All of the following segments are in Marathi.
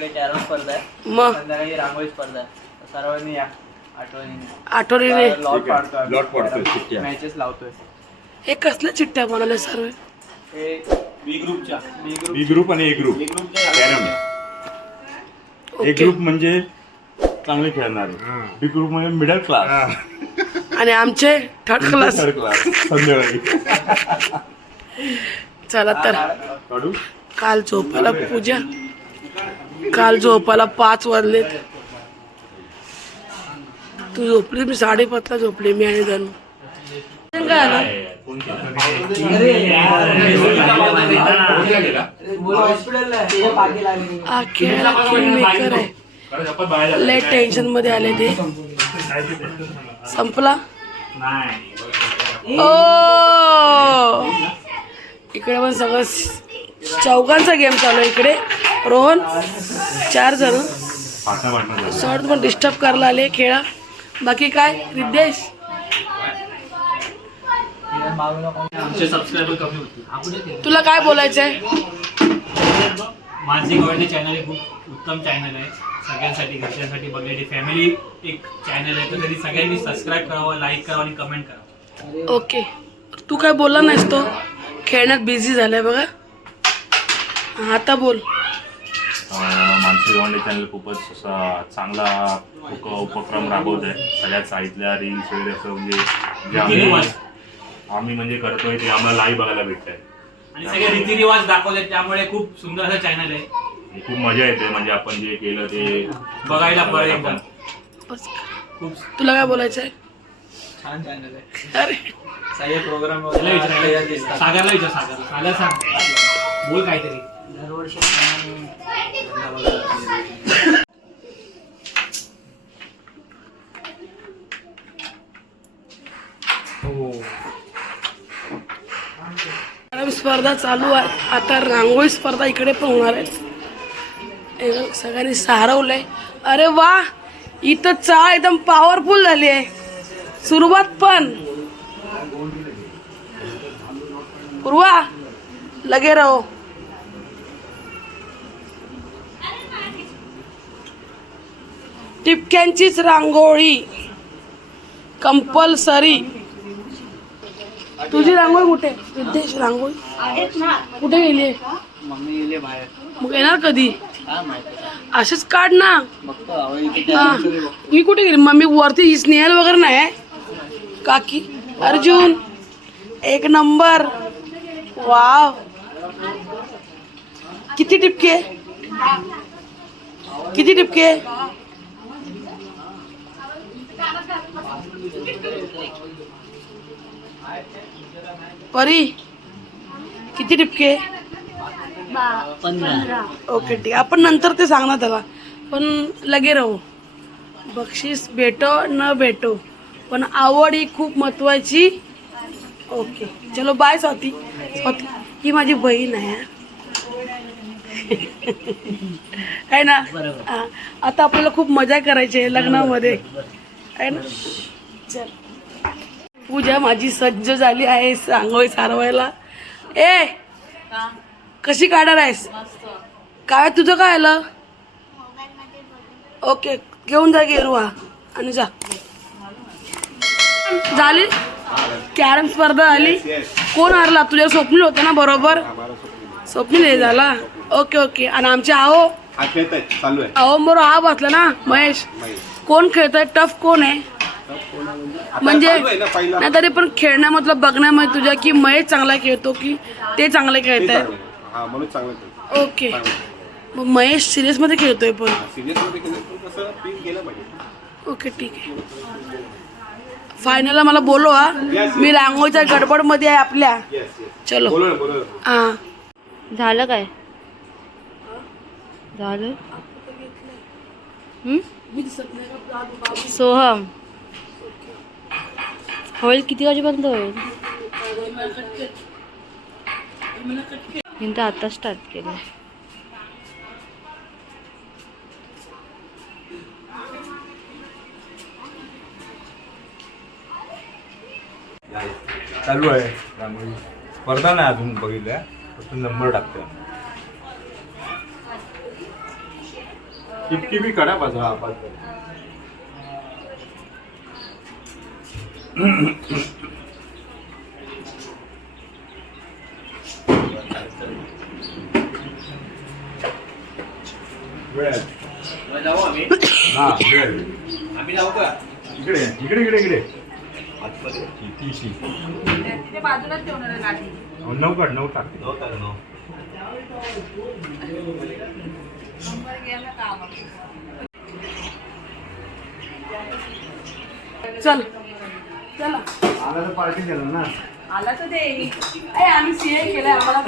इकडे कॅरम स्पर्धा आहे, मग संध्याकाळी रांगोळी स्पर्धा आहे. सर्वांनी या आठवणीने. लॉट लॉट पाडतोय, चिठ्ठ्या. मॅचेस लावतोय. हे कसल्या चिठ्ठ्या बनवल्या सर्व? हे बी ग्रुपच्या बी ग्रुप आणि ए ग्रुप कॅरम. ए ग्रुप म्हणजे चांगले खेळणारे, बी ग्रुप म्हणजे मिडल क्लास आणि आमचे थर्ड क्लास. Third class. संध्याकाळी चला तर काढू. काल झोपायला पूजा, काल झोपायला 5 वाजलेत. तू झोपली, मी 5:30ला झोपली मी आणि धनु. काय आलं? मेकर आहे, लय टेन्शन मध्ये आले ते. संपला. ओ इकडे पण सगळं चौघांचा गेम चालू आहे. इकडे रोहन 4 जण सर पण डिस्टर्ब करायला आले. खेळा. बाकी काय रिद्देश? आमचे सबस्क्रायबर कमी होते. तुला काय बोलायचंय? मानसी गवळणे चॅनल हे खूप उत्तम चॅनल आहे. सगळ्यांसाठी, घरच्यांसाठी, बघण्यासाठी फॅमिली एक चॅनल आहे. तर तरी सगळ्यांनी सबस्क्राईब करावं, लाईक करावं आणि कमेंट करावं. ओके. तू काय बोलला नाहीस, तो खेळण्यात बिझी झालाय बघा. आता बोल. मानसी गवंडे चॅनल खूपच असा चांगला उपक्रम राबवत आहे. सगळ्यात साईडला रील्स वगैरे असं म्हणजे जे आम्ही म्हणजे करतोय ते आम्हाला लाईव्ह बघायला भेटत आहे आणि सगळे रीतिरिवाज दाखवले, त्यामुळे खूप सुंदर असं चॅनल आहे. खूप मजा येते. म्हणजे आपण जे केलं ते बघायला परत एकदा. खूप. तुला काय बोलायचंय? छान चॅनल आहे. अरे सगळे प्रोग्राम सागरला विचार. सागर सांग, बोल काहीतरी. दरवर्षी स्पर्धा चालू आहे. आता रांगोळी स्पर्धा इकडे पण होणार आहे. सगळ्यांनी सहारवलंय. अरे वा, इथं चाळ एकदम पॉवरफुल झाली आहे. सुरुवात पण पूर्वा लगे रहो. टिपक्यांचीच रांगोळी कंपल्सरी. तुझी रांगोळी कुठे? विद्येश रांगोळी कुठे गेली? मम्मी गेली बाहेर. मग येणार कधी? काय माहिती, असेच काढ ना. बघतो. मी कुठे गेली? मम्मी वरती स्नेहल वगैरे नाही? काकी अर्जुन 1 नंबर. वाव, किती टिपके? किती टिपके? परी किती टिपके? 15. ओके ठीक. आपण नंतर ते सांगणार त्याला. पण लगे राहू. बक्षीस भेटो न भेटो, पण आवड ही खूप महत्वाची. ओके चलो बाय स्वाती. स्वाती ही माझी बहीण आहे है ना. हां, आता आपल्याला खूप मजा करायची आहे लग्नामध्ये आहे ना. चल, पूजा माझी सज्ज झाली आहे रांगोळी सारवायला. ए कशी काढणार आहेस? काय तुझं काय आलं? ओके घेऊन जा गेरुवा आणि जा. झाली कॅरम स्पर्धा झाली. कोण हरला? तुझ्या स्वप्नील होतं ना बरोबर? स्वप्नील हे झाला. Okay okay. आणि आमचे आहो अहो बरोबर हा बसला ना महेश. कोण खेळतोय? टफ कोण आहे? म्हणजे नाही तरी पण खेळण्यामधलं बघण्यामध्ये तुझ्या की महेश चांगला खेळतो की ते चांगले खेळत आहेत? ओके. मग महेश सिरियस मध्ये खेळतोय पण. ओके ठीक आहे. फायनलला मला बोलव हा. मी रांगोळीच्या गडबड मध्ये आहे आपल्या. चलो. हा झालं काय? झालं. सोहम होईल किती वाजेपर्यंत होईल? मी तर आता स्टार्ट केलं. चालू आहे रांगोळी स्पर्धा. नाही अजून बघितल्या, फक्त नंबर टाकते. टिपकी भी करा बस हाँ बस जाऊ आम्ही हाँ वेळ आम्ही जाऊ का इकडे इकडे इकडे इकडे आतमध्ये बाजूलाच ठेवणार आहे गाडी. 9 काढ 9 टाक नव्हता का नो चल चला आला तर पार्टी देणार ना आला तर दे अरे आम्ही सीए केलंय आम्हाला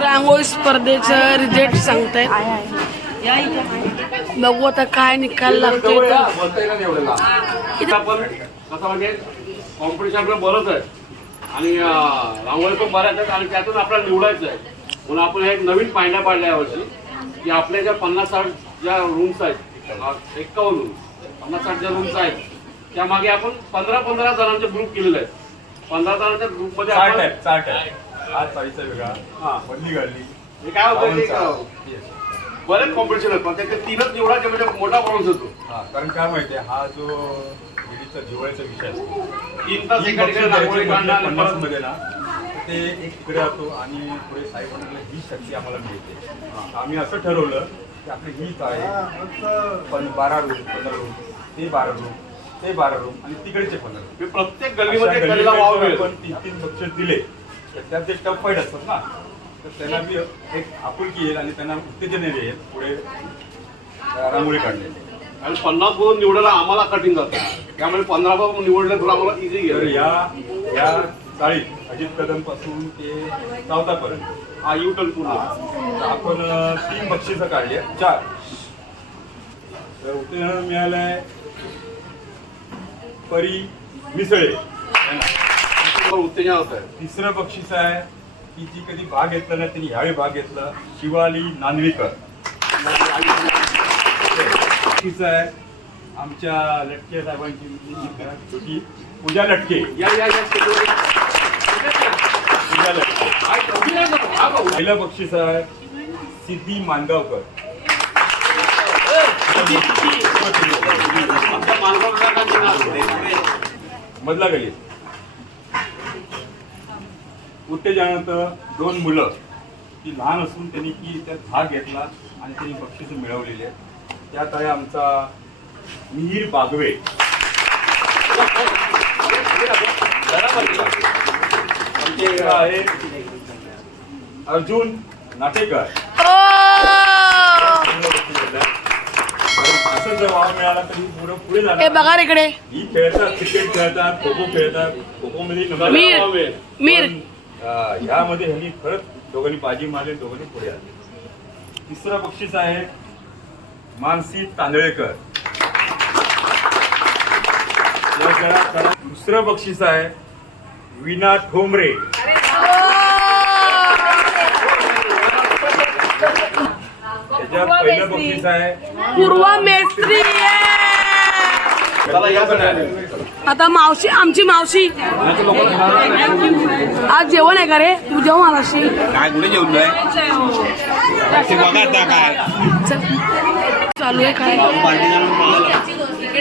रांगोळी स्पर्धेचं रिझल्ट सांगतायत. बघू आता काय निकाल लागतोय तर. आपण कसं म्हणजे कॉम्पिटिशन आपलं बरंच आहे आणि रांगोळी पण बऱ्याच आहेत आणि त्यातून आपल्याला निवडायचं आहे म्हणून आपण एक नवीन पायंडा पाडला यावर्षी की आपल्या ज्या 50-60 ज्या रूम्स आहेत 51 रूम 50-60 ज्या रूम्स आहेत त्यामागे आपण 15-15 जणांचे ग्रुप केलेले आहेत 15 जणांच्या ग्रुपमध्ये आपण आज साडीचा वेगळा हा बदली घालली हे काय होतं की बरेच कॉम्पिटिशन आहेत पण त्याचे 3च निवडायचे म्हणजे मोठा प्रॉब्लेम होतो हा कारण काय माहितीये हा जो लेडीजचा जिव्हाळ्याचा विषय असतो 3 तास एका ठिकाणी रांगोळी काढणं आणि 50 परत मध्ये ना ते एक तिकडे जातो आणि पुढे साहेब म्हणाले ही शक्ती आम्हाला मिळते आम्ही असं ठरवलं की आपली हीच आहे 12 रूम 15 रूम ते 12 रूम ते 12 रूम आणि तिकडचे 15 रूम मी प्रत्येक गल्लीमध्ये कलेला वाव मिळेल आपण 3-3 बक्षीस दिले तर त्यात ते टफ फाईट असतात ना तर त्यांना बी एक आपुलकी येईल आणि त्यांना उत्तेजन येईल पुढे रांगोळी काढणे आणि 50 मधून निवडायला आम्हाला कठीण जातं त्यामुळे 15 मधून निवडले तर आम्हाला इझी तर गेलं या चाळीत अजित कदम पासून ते सावतापर्यंत हा युटर्न पूर्ण तर आपण 3 बक्षिसं काढली 4 तर उत्तेजन मिळालंय परी मिसळे यांना. उत्तेजन होत आहे तिसरं बक्षीस आहे की जी कधी भाग घेतला नाही त्यांनी ह्यावेळी भाग घेतला शिवाली नांदवीकर बक्षीस आहे आमच्या लटके साहेबांची मुलगी छोटी पूजा लटके या पूजा लटके पहिलं बक्षीस आहे सिद्धी मानगावकर मधला गली उत्तेजनानंतर 2 मुलं ती लहान असून त्यांनी की त्यात भाग घेतला आणि त्यांनी बक्षीस मिळवलेली आहे त्यात आहे आमचा मिहीर बागवे आमचे आहे अर्जुन नाटेकर असं जर वाव मिळाला तर ही मुलं पुढे हे जाणार बघा रे इकडे ही खेळतात क्रिकेट खेळतात खो खो खेळतात खो खो मध्ये मीर ह्यामध्ये ह्यांनी खरंच दोघांनी बाजी मारली दोघांनी पुढे आले तिसरं बक्षीस आहे मानसी तांदळेकर दुसरं बक्षीस आहे विना ठोंबरे त्याच्यात पहिलं बक्षीस आहे पूर्वा मेस्त्री आता मावशी आमची मावशी आज जेवण आहे का रे तू जेवण आलाशी काय कुठे जेवण आहे बघा आता काय चल. चालू आहे काय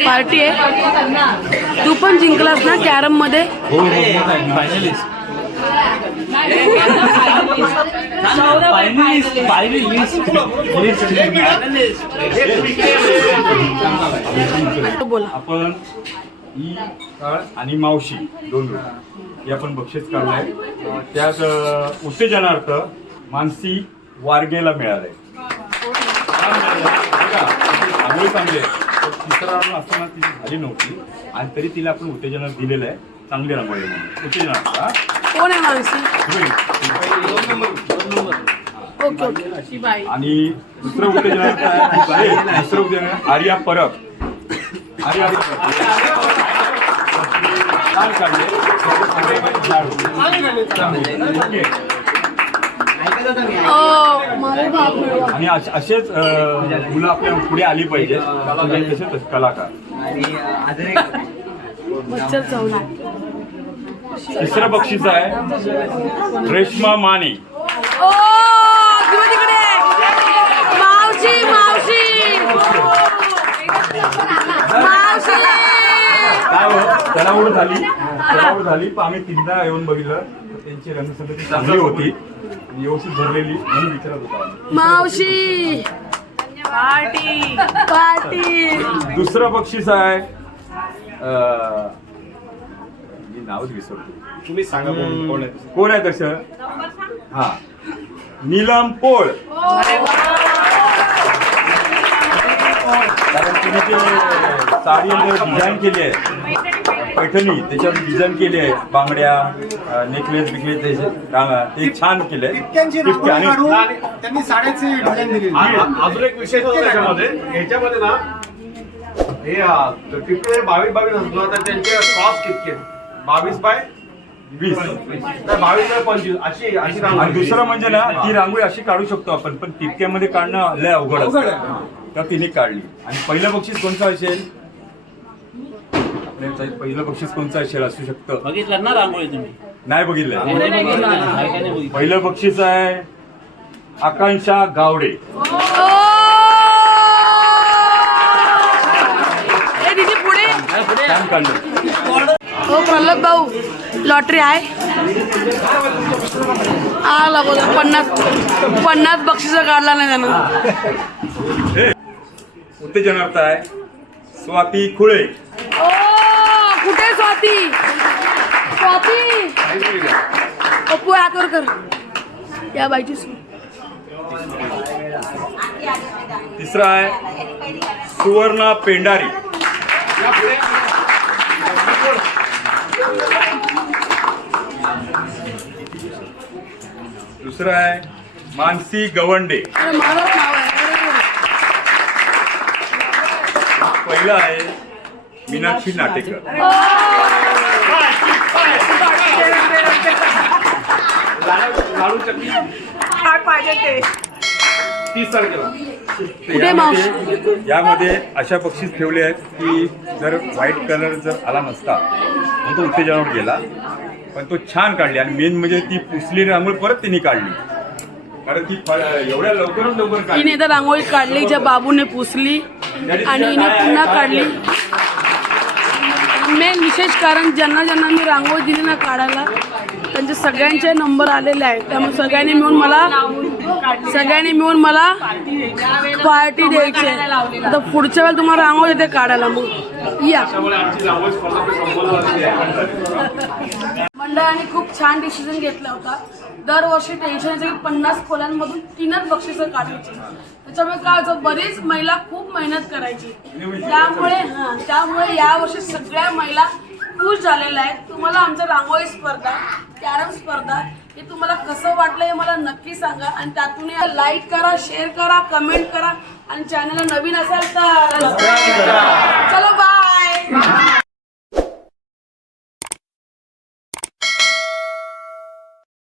पार्टी आहे तू पण जिंकलास ना कॅरम मध्ये बोला आपण ही काळ आणि मावशी 2 हे आपण बक्षीस काढलंय त्यात उत्तेजनार्थ मानसी वारगेला मिळालंय चांगले चांगले तिसरा राऊंड असताना ती झाली नव्हती आणि तरी तिला आपण उत्तेजनार्थ दिलेलं आहे चांगली रांगोळी म्हणून उत्तेजनार्थ कोण आहे मानसी ओके ओके आणि दुसरं उत्तेजनार्थ आहे दुसरं उत्तेजन आर्या परब आर्या छान काढले माझे बाप रे बाप. आणि असेच मुलं आपल्या पुढे आली पाहिजे तसेच कलाकार. मच्छर चावला. तिसरं बक्षीस आहे रेश्मा माने. ओ किंवा तिकडे मावशी मावशी मावशी. त्याला ओढ झाली पण आम्ही 3दा येऊन बघितलं त्यांची रंगसंगती चांगली होती व्यवस्थित भरलेली म्हणून विचारत होता. मावशी पार्टी पार्टी. दुसरं बक्षीस आहे मी नावच विसरतो. तुम्ही सांगा कोण आहे. कोण आहे तसं. हा नीलम पोळ. कारण तिने ते साडी डिझाईन केली आहे पैठणी त्याच्यावर डिझाइन केली आहे बांगड्या नेकलेस बिकलेस ते छान केलंय. त्यांनी साड्याची डिझाईन दिली. अजून एक विशेष होता त्याच्यामध्ये ह्याच्यामध्ये ना हे टिपके 22 असतो तर त्यांचे कॉस्ट कितके 22 बाय 20 तर 22 बाय 25 अशी रांगोळी. आणि दुसरं म्हणजे ना ती रांगोळी अशी काढू शकतो आपण पण टिपक्यामध्ये काढणं लय अवघड असतं तर तिने काढली. आणि पहिलं बक्षीस कोणतं असेल आपल्या पहिलं बक्षीस कोणतं असेल असू शकतं. बघितलं ना रांगोळी तुम्ही. नाही बघितलं. पहिलं बक्षीस आहे आकांक्षा गावडे. छान काढलं. हो प्रल्हाद भाऊ लॉटरी आहे. आला बोला 50 बक्षीस काढला नाही त्यानं. उत्तेजनार्थ आहे स्वाती खुळे. ओ कुठे स्वाती स्वाती अप्पू हातवर कर या बाईची सून. तिसरा आहे सुवर्णा पेंडारी. दुसरा आहे मानसी गवंडे. अरे माझं नाव आहे. पहिला आहे मीनाक्षी नाटेकर. काय पाहिजे ते 30 तारखेला. कुठे मावशी? यामध्ये अशा बक्षीस ठेवले आहेत की जर व्हाईट कलर जर आला नसता तर तो उत्तेजनावर गेला पण तो छान काढली. आणि मेन म्हणजे ती पुसली रांगोळी परत तिने काढली कारण ती एवढ्या लवकर हिने काढली. तर रांगोळी काढली ज्या बाबूने पुसली आणि हिने पुन्हा काढली. मेन विशेष कारण ज्यांना मी रांगोळी दिली ना काढायला त्यांचे सगळ्यांचे नंबर आलेले आहेत त्यामुळे सगळ्यांनी मिळून मला पार्टी द्यायची आहे. आता पुढच्या वेळेला तुम्हाला रांगोळी येते काढायला मग या. त्यामुळे आमची रांगोळी स्पर्धा संपन्न झालेली आहे. मंडळाने खूप छान डिसिजन घेतला होता. दरवर्षी टेन्शन यायचं की 50 खोल्यांमधून 3च बक्षिसं काढायची. त्याच्यामुळे काय होतं बरीच महिला खूप मेहनत करायची. त्यामुळे यावर्षी सगळ्या महिला खुश झालेल्या आहेत. तुम्हाला आमच्या रांगोळी स्पर्धा कॅरम स्पर्धा हे तुम्हाला कसं वाटलं हे मला नक्की सांगा. आणि त्यातून लाईक करा शेअर करा कमेंट करा आणि चॅनलला नवीन असाल तर चलो बाय.